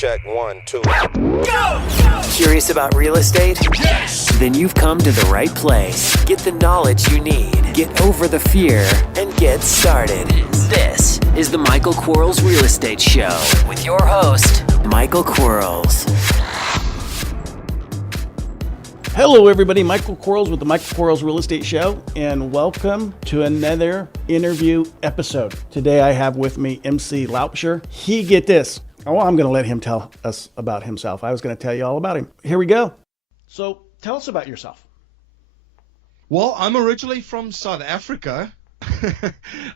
Check 1, 2. Go! Curious about real estate? Yes! Then you've come to the right place. Get the knowledge you need, get over the fear, and get started. This is the Michael Quarles Real Estate Show with your host, Michael Quarles. Hello everybody, Michael Quarles with the Michael Quarles Real Estate Show, and welcome to another interview episode. Today I have with me MC Laubscher. Get this. Oh, I'm going to let him tell us about himself. I was going to tell you all about him. Here we go. So tell us about yourself. Well, I'm originally from South Africa.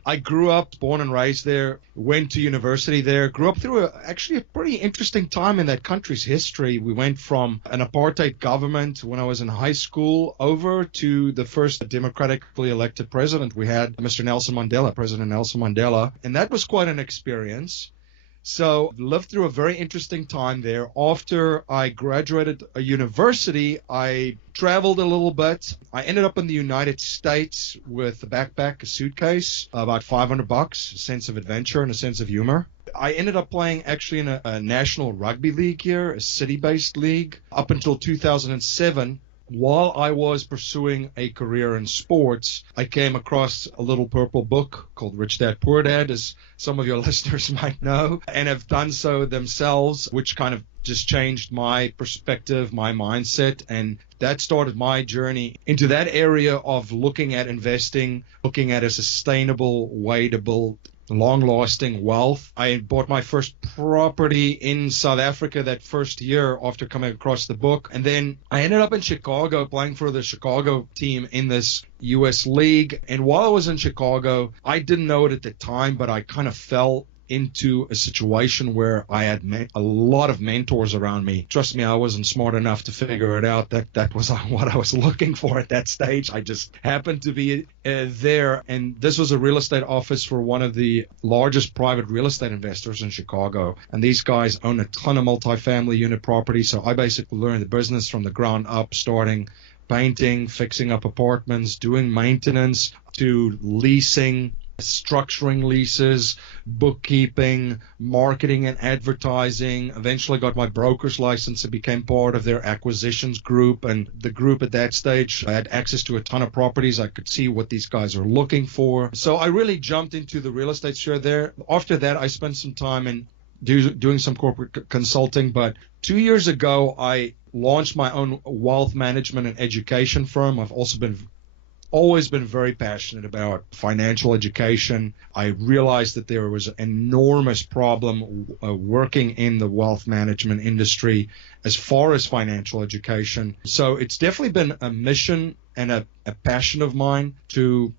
I grew up, born and raised there, went to university there, grew up through actually a pretty interesting time in that country's history. We went from an apartheid government when I was in high school over to the first democratically elected president we had, President Nelson Mandela, and that was quite an experience. So lived through a very interesting time there. After I graduated a university, I traveled a little bit. I ended up in the United States with a backpack, a suitcase, about $500, a sense of adventure and a sense of humor. I ended up playing actually in a national rugby league here, a city-based league, up until 2007. While I was pursuing a career in sports, I came across a little purple book called Rich Dad Poor Dad, as some of your listeners might know, and have done so themselves, which kind of just changed my perspective, my mindset, and that started my journey into that area of looking at investing, looking at a sustainable way to build long-lasting wealth. I bought my first property in South Africa that first year after coming across the book. And then I ended up in Chicago playing for the Chicago team in this U.S. league. And while I was in Chicago, I didn't know it at the time, but I kind of fell into a situation where I had a lot of mentors around me. Trust me, I wasn't smart enough to figure it out. That was what I was looking for at that stage. I just happened to be there. And this was a real estate office for one of the largest private real estate investors in Chicago. And these guys own a ton of multifamily unit property. So I basically learned the business from the ground up, starting painting, fixing up apartments, doing maintenance, to leasing, structuring leases, bookkeeping, marketing and advertising. Eventually got my broker's license and became part of their acquisitions group. And the group at that stage, I had access to a ton of properties. I could see what these guys are looking for. So I really jumped into the real estate sphere there. After that, I spent some time in doing some corporate consulting. But 2 years ago, I launched my own wealth management and education firm. I've also always been very passionate about financial education. I realized that there was an enormous problem working in the wealth management industry as far as financial education. So it's definitely been a mission and a passion of mine to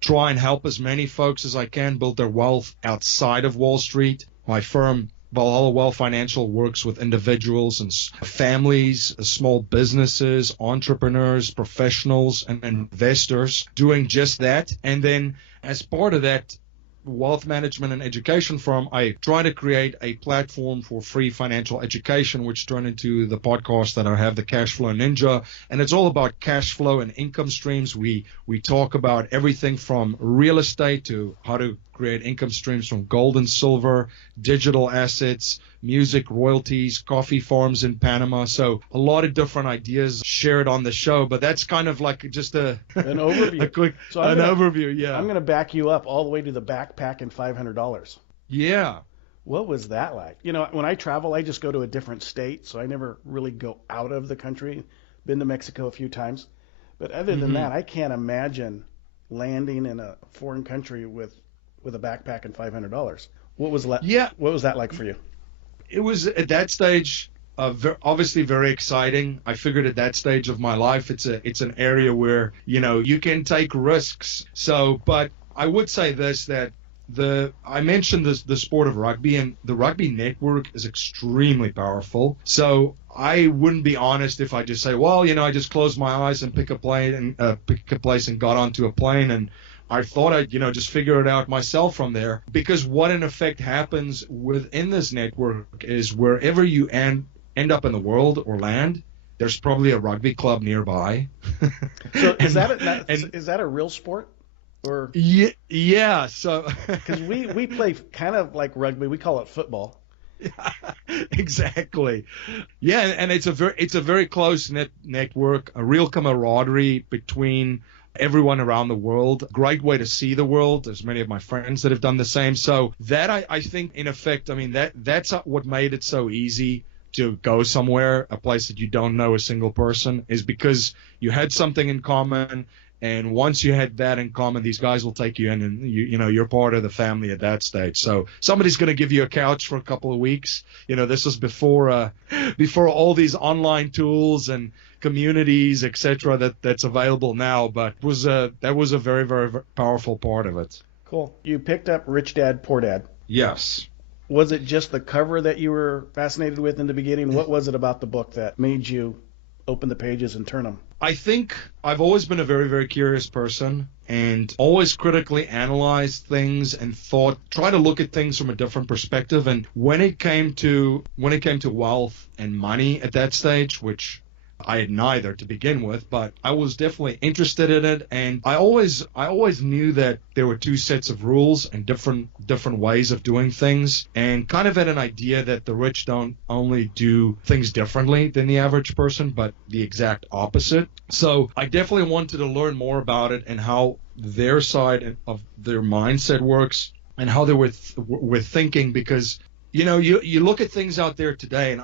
try and help as many folks as I can build their wealth outside of Wall Street. My firm, Valhalla Wealth Financial, works with individuals and families, small businesses, entrepreneurs, professionals, and investors doing just that. And then as part of that wealth management and education firm, I try to create a platform for free financial education, which turned into the podcast that I have, the Cashflow Ninja. And it's all about cash flow and income streams. We talk about everything from real estate to how to create income streams from gold and silver, digital assets, music royalties, coffee farms in Panama. So a lot of different ideas shared on the show, but that's kind of like just an overview. A quick overview, yeah. I'm going to back you up all the way to the backpack and $500. Yeah. What was that like? You know, when I travel, I just go to a different state, so I never really go out of the country. Been to Mexico a few times. But other than that, I can't imagine landing in a foreign country with a backpack and $500. What was that like for you? It was at that stage obviously very exciting. I figured at that stage of my life, it's an area where, you know, you can take risks. So, but I would say this, that I mentioned the sport of rugby, and the rugby network is extremely powerful. So I wouldn't be honest if I just say, well, you know, I just closed my eyes and pick a place and got onto a plane, and I thought I'd, you know, just figure it out myself from there. Because what in effect happens within this network is wherever you end up in the world or land, there's probably a rugby club nearby. So is that a real sport? Or yeah. So because we play kind of like rugby, we call it football. Exactly. Yeah, and it's a very close network, a real camaraderie between everyone around the world. Great way to see the world. There's many of my friends that have done the same. So that I think, in effect, I mean, that's what made it so easy to go somewhere, a place that you don't know a single person, is because you had something in common. And once you had that in common, these guys will take you in, and you're part of the family at that stage. So somebody's going to give you a couch for a couple of weeks. This was before all these online tools and communities, etc. That's available now. But that was a very, very powerful part of it. Cool. You picked up Rich Dad, Poor Dad. Yes. Was it just the cover that you were fascinated with in the beginning? What was it about the book that made you open the pages and turn them? I think I've always been a very, very curious person, and always critically analyzed things and try to look at things from a different perspective. And when it came to wealth and money at that stage, which I had neither to begin with, but I was definitely interested in it, and I always knew that there were two sets of rules and different ways of doing things, and kind of had an idea that the rich don't only do things differently than the average person, but the exact opposite. So I definitely wanted to learn more about it and how their side of their mindset works and how they were thinking, because you look at things out there today, and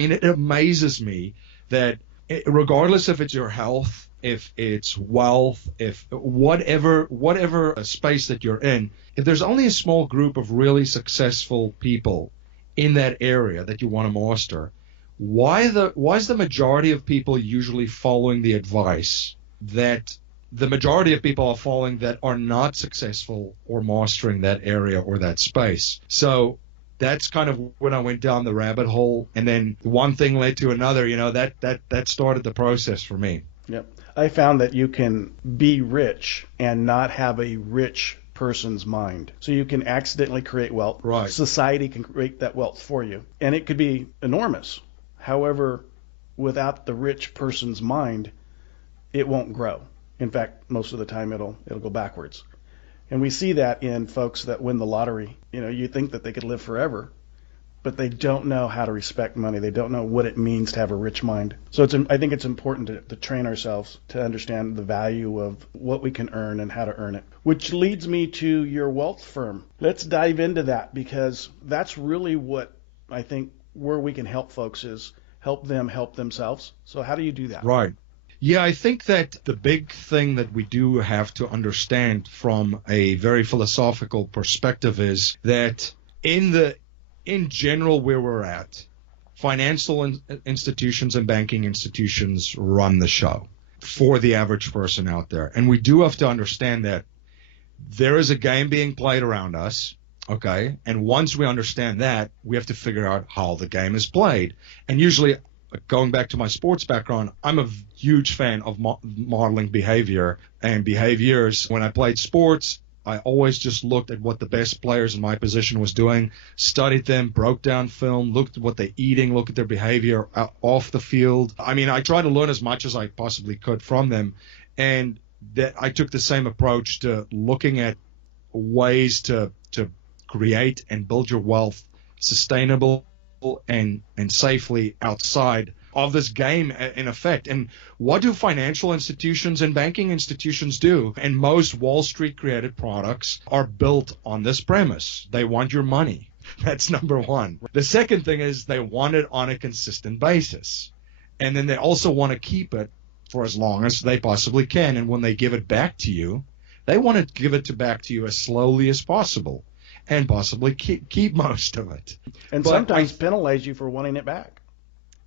it amazes me that regardless if it's your health, if it's wealth, if whatever space that you're in, if there's only a small group of really successful people in that area that you want to master, why is the majority of people usually following the advice that the majority of people are following that are not successful or mastering that area or that space? So that's kind of when I went down the rabbit hole, and then one thing led to another. That started the process for me. Yep. I found that you can be rich and not have a rich person's mind. So you can accidentally create wealth. Right. Society can create that wealth for you, and it could be enormous. However, without the rich person's mind, it won't grow. In fact, most of the time it'll go backwards. And we see that in folks that win the lottery. You think that they could live forever, but they don't know how to respect money. They don't know what it means to have a rich mind. So I think it's important to train ourselves to understand the value of what we can earn and how to earn it. Which leads me to your wealth firm. Let's dive into that, because that's really what I think where we can help folks is help them help themselves. So how do you do that? Right. Yeah, I think that the big thing that we do have to understand from a very philosophical perspective is that in general where we're at, financial institutions and banking institutions run the show for the average person out there. And we do have to understand that there is a game being played around us, okay? And once we understand that, we have to figure out how the game is played. And usually, going back to my sports background, I'm a huge fan of modeling behavior and behaviors. When I played sports, I always just looked at what the best players in my position was doing, studied them, broke down film, looked at what they're eating, looked at their behavior off the field. I mean, I tried to learn as much as I possibly could from them. And that I took the same approach to looking at ways to create and build your wealth sustainable and safely outside of this game, in effect. And what do financial institutions and banking institutions do? And most Wall Street created products are built on this premise. They want your money. That's number one. The second thing is they want it on a consistent basis. And then they also want to keep it for as long as they possibly can. And when they give it back to you, they want to give it back to you as slowly as possible, and possibly keep most of it. And but sometimes penalize you for wanting it back.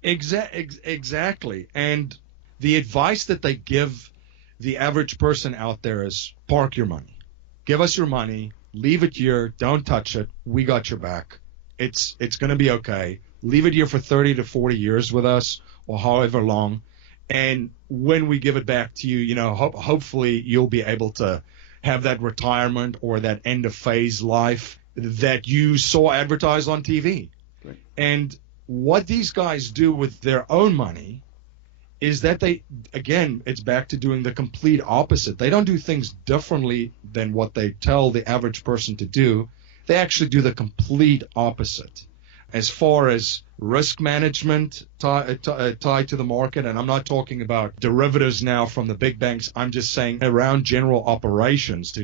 Exactly. And the advice that they give the average person out there is park your money. Give us your money. Leave it here. Don't touch it. We got your back. It's going to be okay. Leave it here for 30 to 40 years with us, or however long. And when we give it back to you, hopefully you'll be able to have that retirement or that end of phase life that you saw advertised on TV. Right. And what these guys do with their own money is that it's back to doing the complete opposite. They don't do things differently than what they tell the average person to do. They actually do the complete opposite. as far as risk management tied to the market, and I'm not talking about derivatives now from the big banks. I'm just saying around general operations,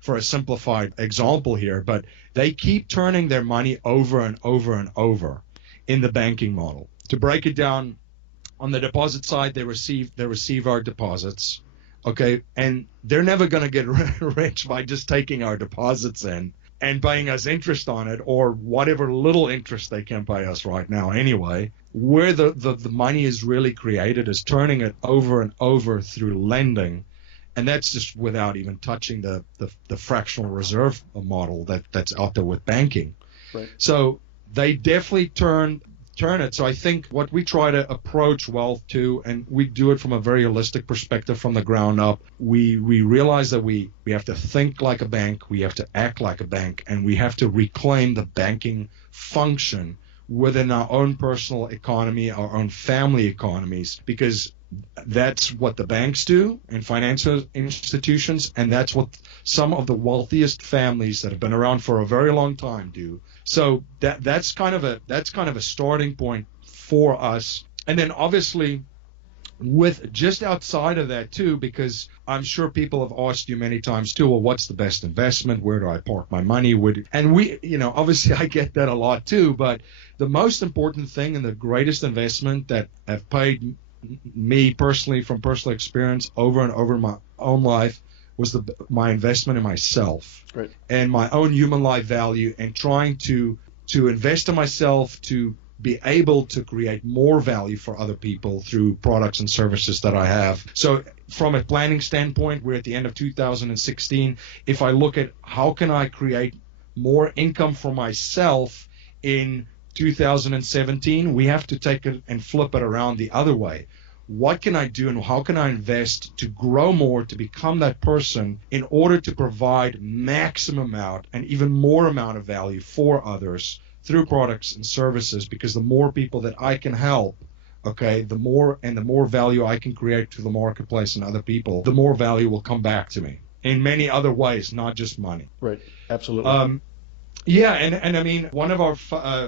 for a simplified example here, but they keep turning their money over and over and over in the banking model. To break it down, on the deposit side, they receive our deposits, okay, and they're never going to get rich by just taking our deposits in and paying us interest on it, or whatever little interest they can pay us right now anyway. Where the money is really created is turning it over and over through lending, and that's just without even touching the fractional reserve model that's out there with banking. Right. So they definitely turn it. So I think what we try to approach wealth to, and we do it from a very holistic perspective from the ground up, we realize that we have to think like a bank, we have to act like a bank, and we have to reclaim the banking function within our own personal economy, our own family economies, because that's what the banks do and financial institutions, and that's what some of the wealthiest families that have been around for a very long time do. So that's kind of a starting point for us. And then obviously with just outside of that too, because I'm sure people have asked you many times too, well, what's the best investment? Where do I park my money? And we, obviously I get that a lot too, but the most important thing and the greatest investment that have paid me personally from personal experience over and over in my own life was my investment in myself. Right. And my own human life value, and trying to invest in myself to be able to create more value for other people through products and services that I have. So from a planning standpoint, we're at the end of 2016. If I look at how can I create more income for myself in 2017, we have to take it and flip it around the other way. What can I do and how can I invest to grow more, to become that person in order to provide maximum amount and even more amount of value for others through products and services? Because the more people that I can help, okay, the more value I can create to the marketplace and other people, the more value will come back to me in many other ways, not just money. Right. Absolutely. Yeah, and I mean, one of our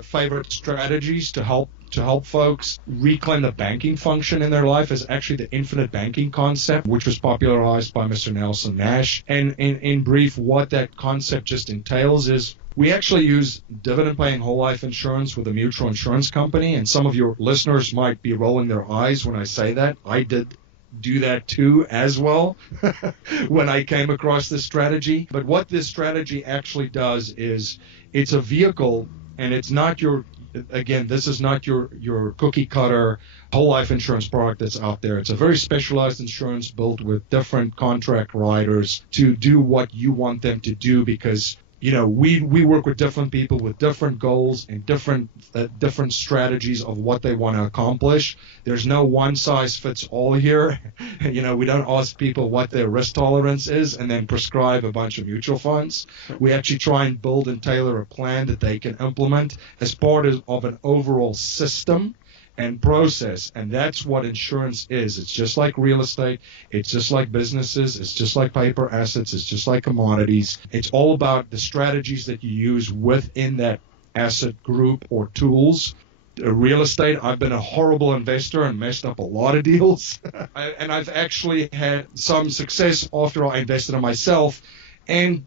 favorite strategies to help folks reclaim the banking function in their life is actually the infinite banking concept, which was popularized by Mr. Nelson Nash. And in brief, what that concept just entails is we actually use dividend-paying whole life insurance with a mutual insurance company. And some of your listeners might be rolling their eyes when I say that. I did do that too as well when I came across this strategy. But what this strategy actually does is it's a vehicle, and it's not this is not your cookie cutter whole life insurance product that's out there. It's a very specialized insurance built with different contract writers to do what you want them to do, because we work with different people with different goals and different strategies of what they want to accomplish. There's no one size fits all here. We don't ask people what their risk tolerance is and then prescribe a bunch of mutual funds. We actually try and build and tailor a plan that they can implement as part of an overall system and process. And that's what insurance is. It's just like real estate. It's just like businesses. It's just like paper assets. It's just like commodities. It's all about the strategies that you use within that asset group or tools. Real estate, I've been a horrible investor and messed up a lot of deals. And I've actually had some success after I invested in myself, and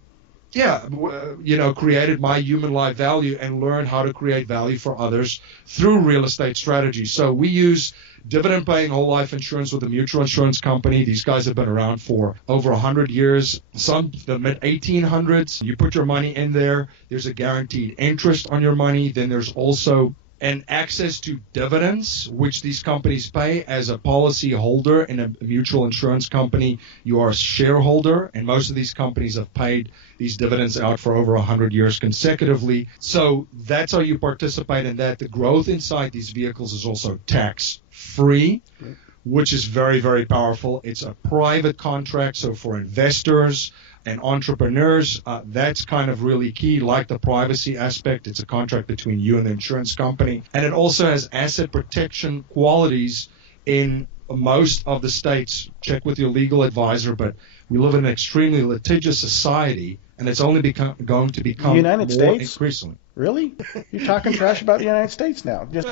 created my human life value and learned how to create value for others through real estate strategies. So we use dividend-paying whole life insurance with a mutual insurance company. These guys have been around for over 100 years, some the mid-1800s. You put your money in there, there's a guaranteed interest on your money. Then there's also and access to dividends, which these companies pay. As a policy holder in a mutual insurance company, you are a shareholder, and most of these companies have paid these dividends out for over 100 years consecutively. So that's how you participate in that. The growth inside these vehicles is also tax-free, which is very, very powerful. It's a private contract, so for investors and entrepreneurs, that's kind of really key, like the privacy aspect. It's a contract between you and the insurance company. And it also has asset protection qualities in most of the states. Check with your legal advisor, but we live in an extremely litigious society, and it's only going to become United more States? increasingly. Really? You're talking trash about the United States now. Just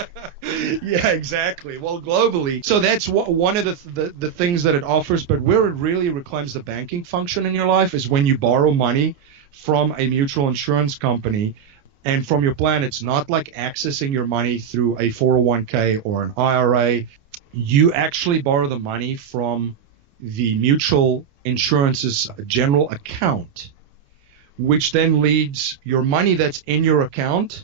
Yeah, exactly. Well, globally. So that's one of the things that it offers. But where it really reclaims the banking function in your life is when you borrow money from a mutual insurance company and from your plan. It's not like accessing your money through a 401k or an IRA. You actually borrow the money from the mutual insurance's general account, which then leads your money that's in your account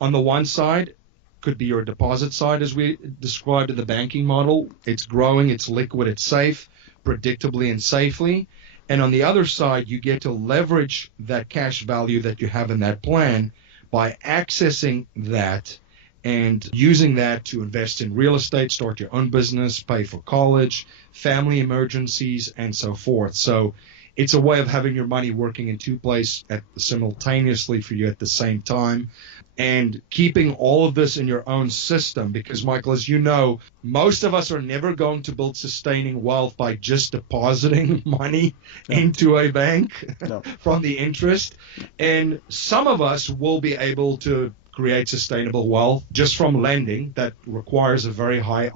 on the one side could be your deposit side, as we described in the banking model. It's growing, it's liquid, it's safe, predictably and safely. And on the other side, you get to leverage that cash value that you have in that plan by accessing that and using that to invest in real estate, start your own business, pay for college, family emergencies, and so forth. So it's a way of having your money working in two places simultaneously for you at the same time, and keeping all of this in your own system. Because, Michael, as you know, most of us are never going to build sustaining wealth by just depositing money into a bank from the interest. And some of us will be able to create sustainable wealth just from lending. That requires a very high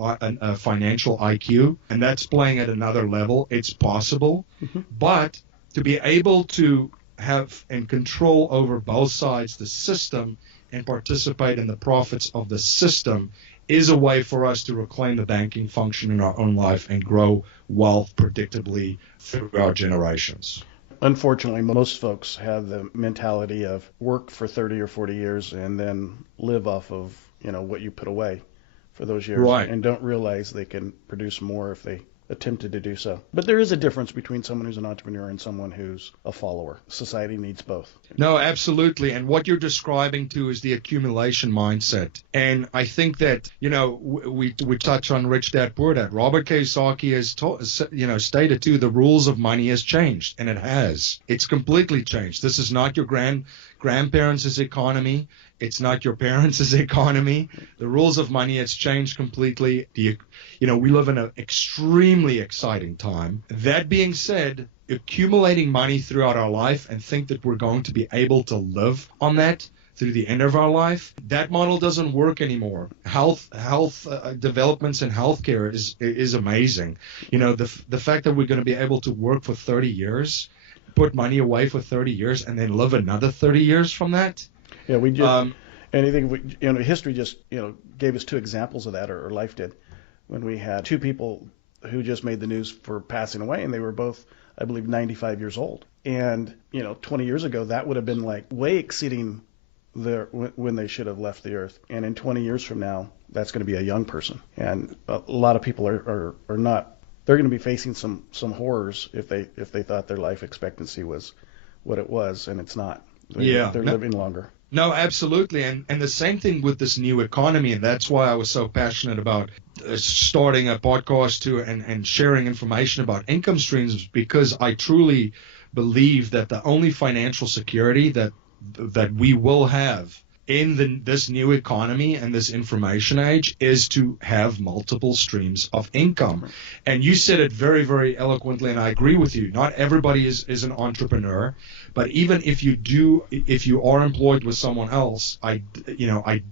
financial IQ, and that's playing at another level. It's possible, but to be able to have and control over both sides, the system, and participate in the profits of the system is a way for us to reclaim the banking function in our own life and grow wealth predictably through our generations. Unfortunately, most folks have the mentality of work for 30 or 40 years and then live off of, what you put away for those years, right, and don't realize they can produce more if they attempted to do so. But there is a difference between someone who's an entrepreneur and someone who's a follower. Society needs both. No, absolutely. And what you're describing to is the accumulation mindset. And I think that, we touch on Rich Dad Poor Dad. Robert Kiyosaki has stated too, the rules of money has changed, and it has. It's completely changed. This is not your grandparents' economy. It's not your parents' economy. The rules of money has changed completely. We live in an extremely exciting time. That being said, accumulating money throughout our life and think that we're going to be able to live on that through the end of our life, that model doesn't work anymore. Health developments in healthcare is amazing. The fact that we're going to be able to work for 30 years, put money away for 30 years, and then live another 30 years from that. Yeah, we just history just gave us two examples of that, or life did, when we had two people who just made the news for passing away, and they were both, I believe, 95 years old. And 20 years ago, that would have been like way exceeding when they should have left the earth. And in 20 years from now, that's going to be a young person. And a lot of people are not. They're going to be facing some horrors if they thought their life expectancy was what it was, and it's not. They're living longer. No, absolutely. And the same thing with this new economy. And that's why I was so passionate about starting a podcast and sharing information about income streams, because I truly believe that the only financial security that we will have in this new economy and this information age is to have multiple streams of income. And you said it very, very eloquently, and I agree with you. Not everybody is an entrepreneur, but even if you are employed with someone else, I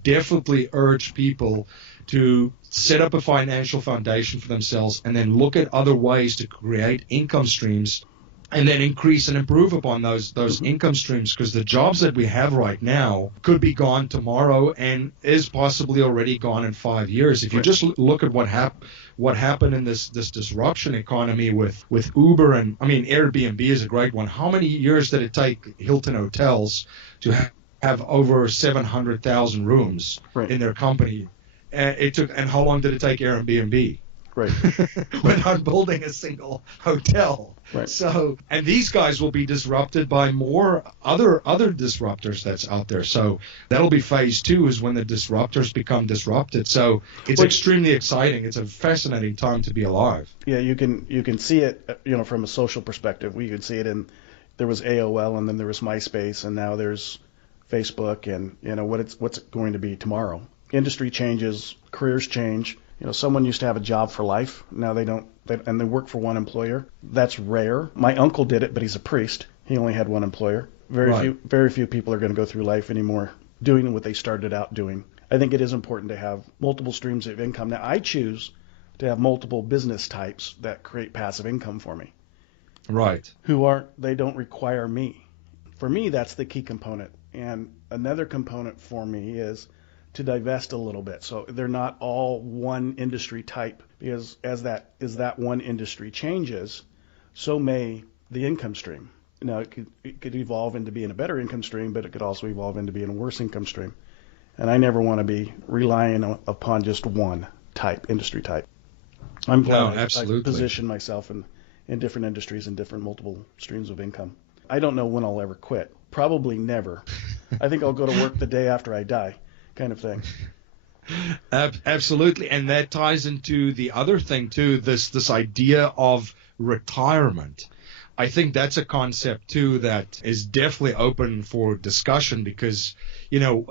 definitely urge people to set up a financial foundation for themselves and then look at other ways to create income streams, and then increase and improve upon those income streams, because the jobs that we have right now could be gone tomorrow and is possibly already gone in 5 years. If you just look at what happened in this disruption economy with Uber, and Airbnb is a great one. How many years did it take Hilton Hotels to have over 700,000 rooms in their company? And how long did it take Airbnb? Right. Without building a single hotel. Right. So, and these guys will be disrupted by more other disruptors that's out there. So that'll be phase 2, is when the disruptors become disrupted. So it's extremely exciting. It's a fascinating time to be alive. Yeah, you can see it, from a social perspective. We could see it there was AOL, and then there was MySpace, and now there's Facebook, and what's it going to be tomorrow. Industry changes, careers change. Someone used to have a job for life. Now they don't, and they work for one employer. That's rare. My uncle did it, but he's a priest, He only had one employer. Right. Very few people are going to go through life anymore doing what they started out doing. I think it is important to have multiple streams of income. Now, I choose to have multiple business types that create passive income for me. Right. They don't require me. For me, that's the key component. And another component for me is to divest a little bit. So they're not all one industry type, because as that one industry changes, so may the income stream. Now, it could evolve into being a better income stream, but it could also evolve into being a worse income stream. And I never want to be relying upon just one industry type. I'm glad I position myself in different industries and different multiple streams of income. I don't know when I'll ever quit. Probably never. I think I'll go to work the day after I die, kind of thing. Absolutely. And that ties into the other thing, too, this idea of retirement. I think that's a concept, too, that is definitely open for discussion because,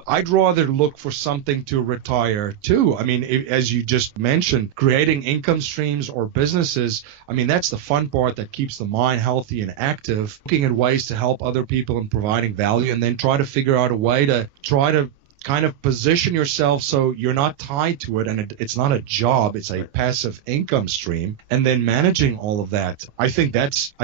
I'd rather look for something to retire to. I mean, as you just mentioned, creating income streams or businesses, I mean, that's the fun part that keeps the mind healthy and active, looking at ways to help other people and providing value, and then try to figure out a way to try to kind of position yourself so you're not tied to it and it's not a job, it's a passive income stream, and then managing all of that. I think that's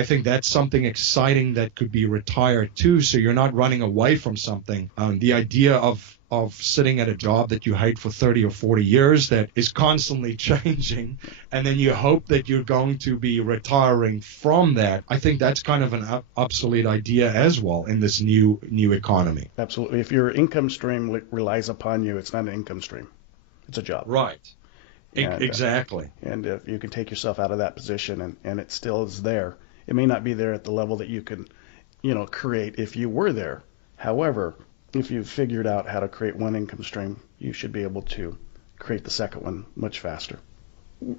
something exciting that could be retired too, so you're not running away from something. The idea of sitting at a job that you hate for 30 or 40 years that is constantly changing, and then you hope that you're going to be retiring from that. I think that's kind of an obsolete idea as well in this new economy. Absolutely. If your income stream relies upon you, it's not an income stream. It's a job. Right. Exactly. And if you can take yourself out of that position and it still is there, it may not be there at the level that you can, create if you were there. However, if you've figured out how to create one income stream, you should be able to create the second one much faster.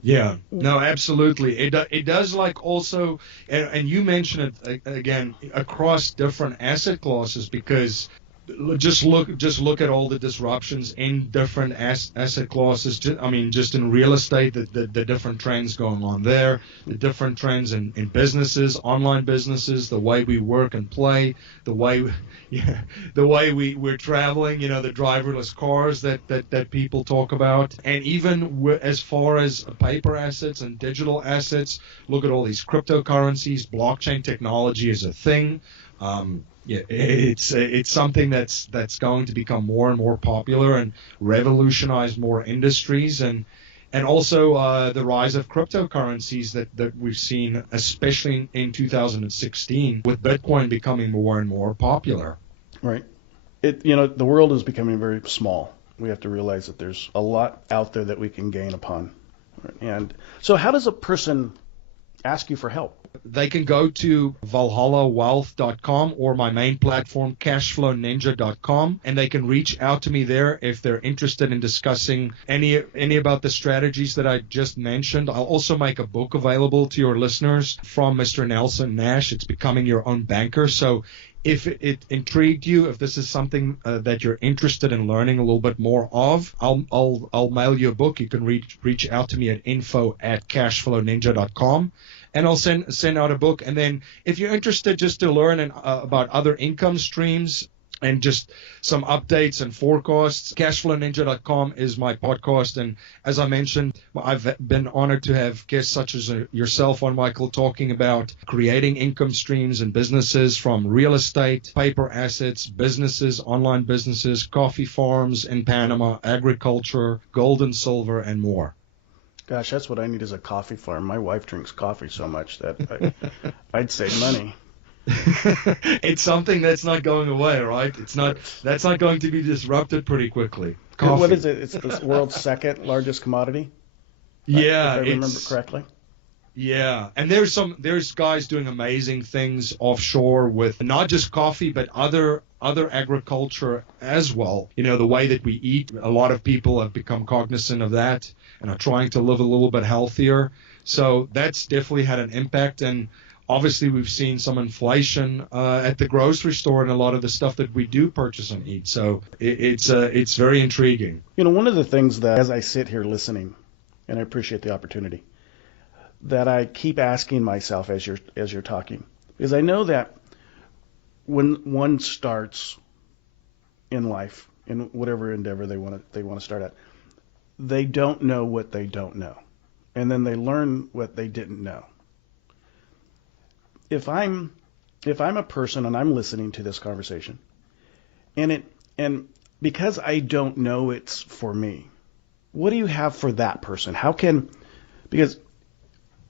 Yeah, no, absolutely. It does like also, and you mentioned it again, across different asset classes, because just look at all the disruptions in different asset classes. Just in real estate, the different trends going on there, the different trends in businesses, online businesses, the way we work and play, the way we're traveling, the driverless cars that people talk about, and even as far as paper assets and digital assets, look at all these cryptocurrencies. Blockchain technology is a thing. It's something that's going to become more and more popular and revolutionize more industries, and also the rise of cryptocurrencies that we've seen, especially in 2016, with Bitcoin becoming more and more popular. Right. The world is becoming very small. We have to realize that there's a lot out there that we can gain upon. And so how does a person ask you for help? They can go to valhallawealth.com or my main platform, cashflowninja.com, and they can reach out to me there if they're interested in discussing any about the strategies that I just mentioned. I'll also make a book available to your listeners from Mr. Nelson Nash. It's Becoming Your Own Banker. So if it intrigued you, if this is something that you're interested in learning a little bit more of, I'll mail you a book. You can reach out to me at info@cashflowninja.com. And I'll send out a book. And then if you're interested just to learn about other income streams and just some updates and forecasts, cashflowninja.com is my podcast. And as I mentioned, I've been honored to have guests such as yourself on, Michael, talking about creating income streams and businesses from real estate, paper assets, businesses, online businesses, coffee farms in Panama, agriculture, gold and silver, and more. Gosh, that's what I need is a coffee farm. My wife drinks coffee so much that I'd save money. It's something that's not going away, right? That's not going to be disrupted pretty quickly. Coffee. What is it? It's the world's second largest commodity? Yeah. If I remember correctly. Yeah, and there's guys doing amazing things offshore with not just coffee, but other agriculture as well. The way that we eat, a lot of people have become cognizant of that and are trying to live a little bit healthier. So that's definitely had an impact. And obviously we've seen some inflation at the grocery store and a lot of the stuff that we do purchase and eat. So it's very intriguing. One of the things that, as I sit here listening, and I appreciate the opportunity, that I keep asking myself as you're talking, because I know that when one starts in life, in whatever endeavor they want to start at, they don't know what they don't know, and then they learn what they didn't know. If I'm a person and I'm listening to this conversation, and because I don't know it's for me, what do you have for that person? Because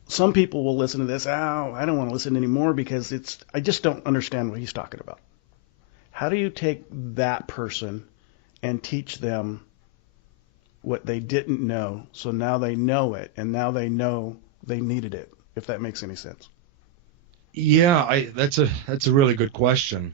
some people will listen to this, I don't want to listen anymore because I just don't understand what he's talking about. How do you take that person and teach them what they didn't know, so now they know it, and now they know they needed it, if that makes any sense? Yeah, that's a really good question.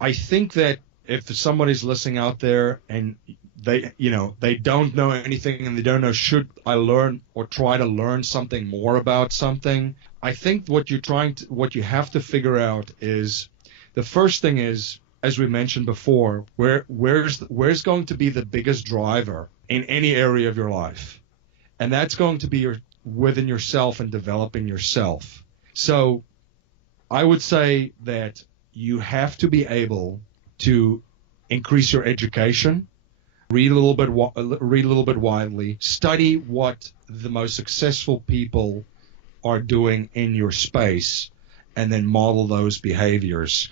I think that if somebody's listening out there and they don't know anything and they don't know, should I learn or try to learn something more about something, I think what you have to figure out is, the first thing is, as we mentioned before, where's going to be the biggest driver in any area of your life, and that's going to be within yourself and developing yourself. So I would say that you have to be able to increase your education, read a little bit widely, study what the most successful people are doing in your space, and then model those behaviors.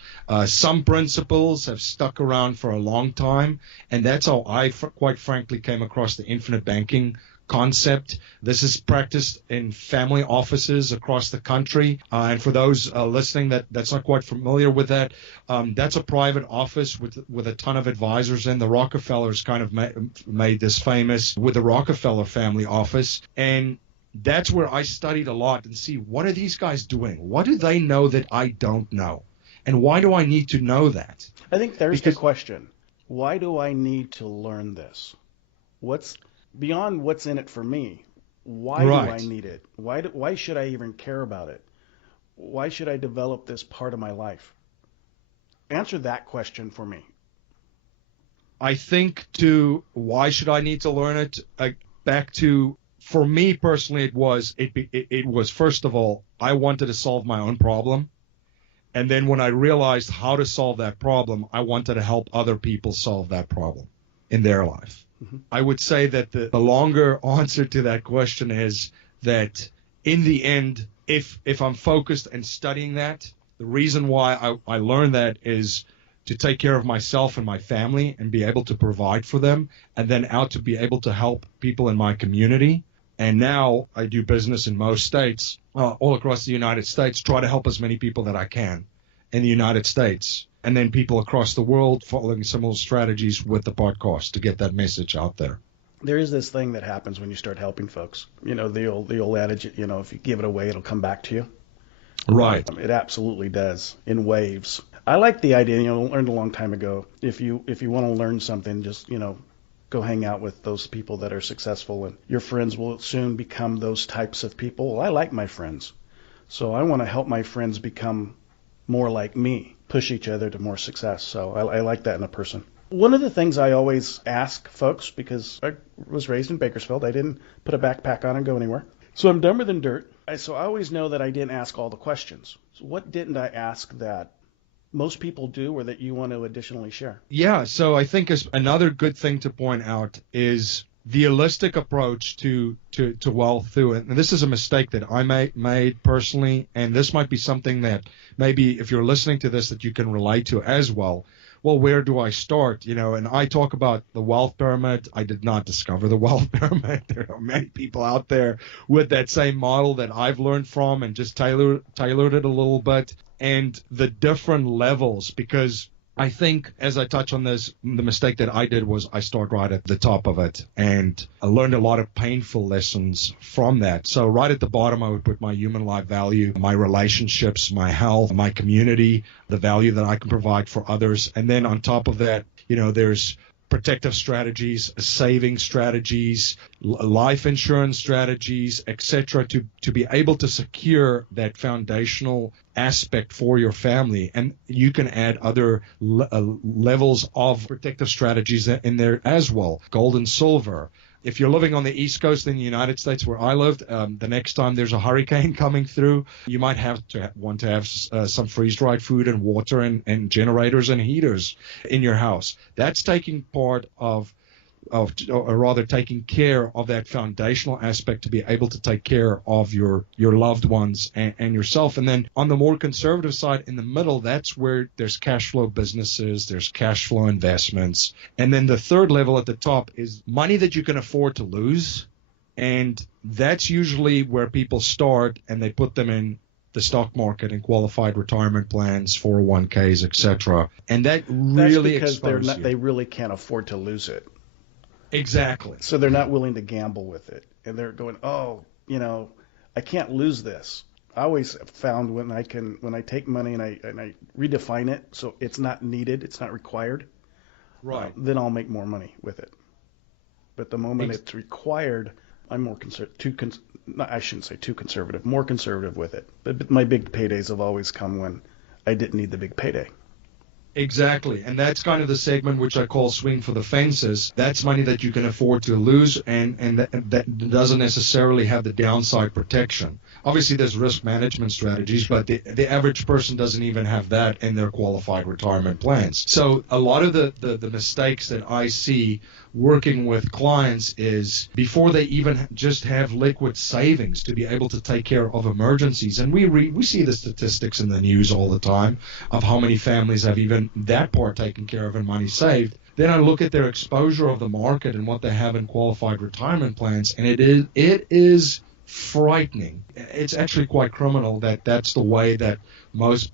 Some principles have stuck around for a long time, and that's how I, quite frankly, came across the infinite banking concept. This is practiced in family offices across the country. And for those listening that's not quite familiar with that, that's a private office with a ton of advisors in. The Rockefellers kind of made this famous with the Rockefeller family office. And that's where I studied a lot and see, what are these guys doing? What do they know that I don't know? And why do I need to know that? I think there's the question. Why do I need to learn this? What's beyond what's in it for me? Why do I need it? Why should I even care about it? Why should I develop this part of my life? Answer that question for me. I think why should I need to learn it? Back to, for me personally, it was first of all, I wanted to solve my own problem. And then when I realized how to solve that problem, I wanted to help other people solve that problem in their life. Mm-hmm. I would say that the longer answer to that question is that in the end, if I'm focused and studying that, the reason why I learned that is to take care of myself and my family and be able to provide for them, and then out to be able to help people in my community. And now I do business in most states, all across the United States, try to help as many people that I can in the United States. And then people across the world following similar strategies with the podcast to get that message out there. There is this thing that happens when you start helping folks. You know, the old adage, if you give it away, it'll come back to you. Right. It absolutely does, in waves. I like the idea, I learned a long time ago, if you want to learn something, just, go hang out with those people that are successful, and your friends will soon become those types of people. Well, I like my friends, so I want to help my friends become more like me, push each other to more success. So I like that in a person. One of the things I always ask folks, because I was raised in Bakersfield, I didn't put a backpack on and go anywhere, so I'm dumber than dirt. So I always know that I didn't ask all the questions. So what didn't I ask that most people do, or that you want to additionally share? Yeah, so I think another good thing to point out is the holistic approach to wealth through it. And this is a mistake that I made personally, and this might be something that maybe if you're listening to this that you can relate to as well. Well, where do I start? And I talk about the wealth pyramid. I did not discover the wealth pyramid. There are many people out there with that same model that I've learned from and just tailored it a little bit. And the different levels, because I think, as I touch on this, the mistake that I did was I started right at the top of it, and I learned a lot of painful lessons from that. So right at the bottom, I would put my human life value, my relationships, my health, my community, the value that I can provide for others. And then on top of that, there's protective strategies, saving strategies, life insurance strategies, etc., to be able to secure that foundational aspect for your family. And you can add other levels of protective strategies in there as well. Gold and silver, If you're living on the East Coast in the United States where I lived, the next time there's a hurricane coming through, you might want to have some freeze-dried food and water and generators and heaters in your house. That's taking part of or rather taking care of that foundational aspect to be able to take care of your loved ones and yourself. And then on the more conservative side, in the middle, that's where there's cash flow businesses, there's cash flow investments. And then the third level at the top is money that you can afford to lose. And that's usually where people start, and they put them in the stock market and qualified retirement plans, 401ks, etc. And that really because exposes you. they really can't afford to lose it. Exactly. So they're not willing to gamble with it. And they're going, I can't lose this. I always found when I take money and I redefine it so it's not needed, it's not required, right? Then I'll make more money with it. But the moment it's required, I'm more I shouldn't say too conservative, more conservative with it. But my big paydays have always come when I didn't need the big payday. Exactly. And that's kind of the segment which I call swing for the fences. That's money that you can afford to lose, and that doesn't necessarily have the downside protection. Obviously, there's risk management strategies, but the average person doesn't even have that in their qualified retirement plans. So a lot of the mistakes that I see working with clients is before they even just have liquid savings to be able to take care of emergencies. And we see the statistics in the news all the time of how many families have even that part taken care of and money saved. Then I look at their exposure of the market and what they have in qualified retirement plans, and it is frightening. It's actually quite criminal that that's the way that most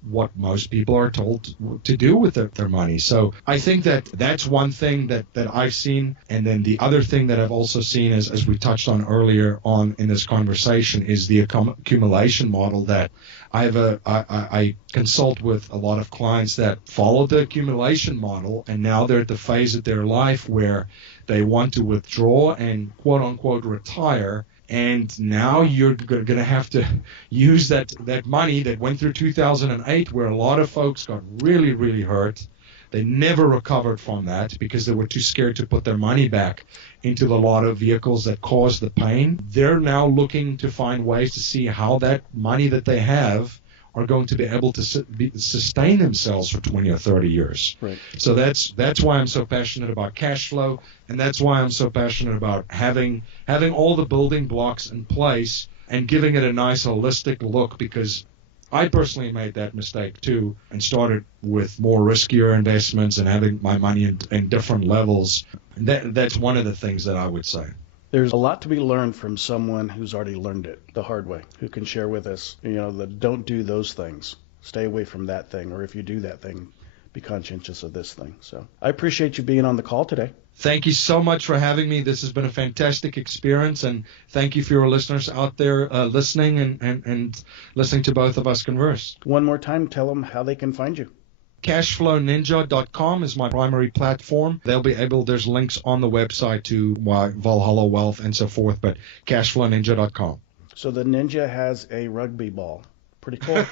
people are told to do with their money. So I think that's one thing that I've seen. And then the other thing that I've also seen is, as we touched on earlier on in this conversation, is the accumulation model that I consult with a lot of clients that follow the accumulation model, and now they're at the phase of their life where they want to withdraw and quote unquote retire. And now you're going to have to use that money that went through 2008, where a lot of folks got really, really hurt. They never recovered from that because they were too scared to put their money back into the lot of vehicles that caused the pain. They're now looking to find ways to see how that money that they have are going to be able to sustain themselves for 20 or 30 years. Right. So that's why I'm so passionate about cash flow, and that's why I'm so passionate about having all the building blocks in place and giving it a nice holistic look, because I personally made that mistake too and started with more riskier investments and having my money in different levels. And that's one of the things that I would say. There's a lot to be learned from someone who's already learned it the hard way, who can share with us, don't do those things. Stay away from that thing. Or if you do that thing, be conscientious of this thing. So I appreciate you being on the call today. Thank you so much for having me. This has been a fantastic experience, and thank you for your listeners out there listening and listening to both of us converse. One more time, tell them how they can find you. Cashflowninja.com is my primary platform. There's links on the website to Valhalla, Wealth, and so forth, but cashflowninja.com. So the ninja has a rugby ball. Pretty cool.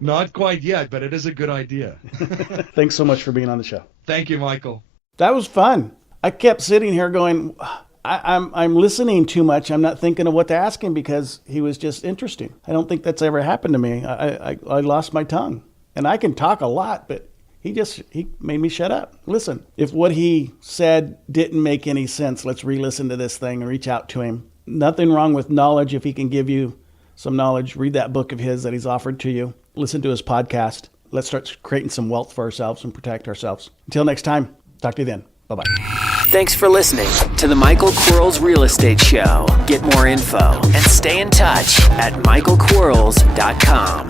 Not quite yet, but it is a good idea. Thanks so much for being on the show. Thank you, Michael. That was fun. I kept sitting here going, I'm listening too much. I'm not thinking of what to ask him because he was just interesting. I don't think that's ever happened to me. I lost my tongue. And I can talk a lot, but he made me shut up. Listen, if what he said didn't make any sense, let's re-listen to this thing and reach out to him. Nothing wrong with knowledge. If he can give you some knowledge, read that book of his that he's offered to you. Listen to his podcast. Let's start creating some wealth for ourselves and protect ourselves. Until next time, talk to you then. Bye-bye. Thanks for listening to the Michael Quarles Real Estate Show. Get more info and stay in touch at michaelquarles.com.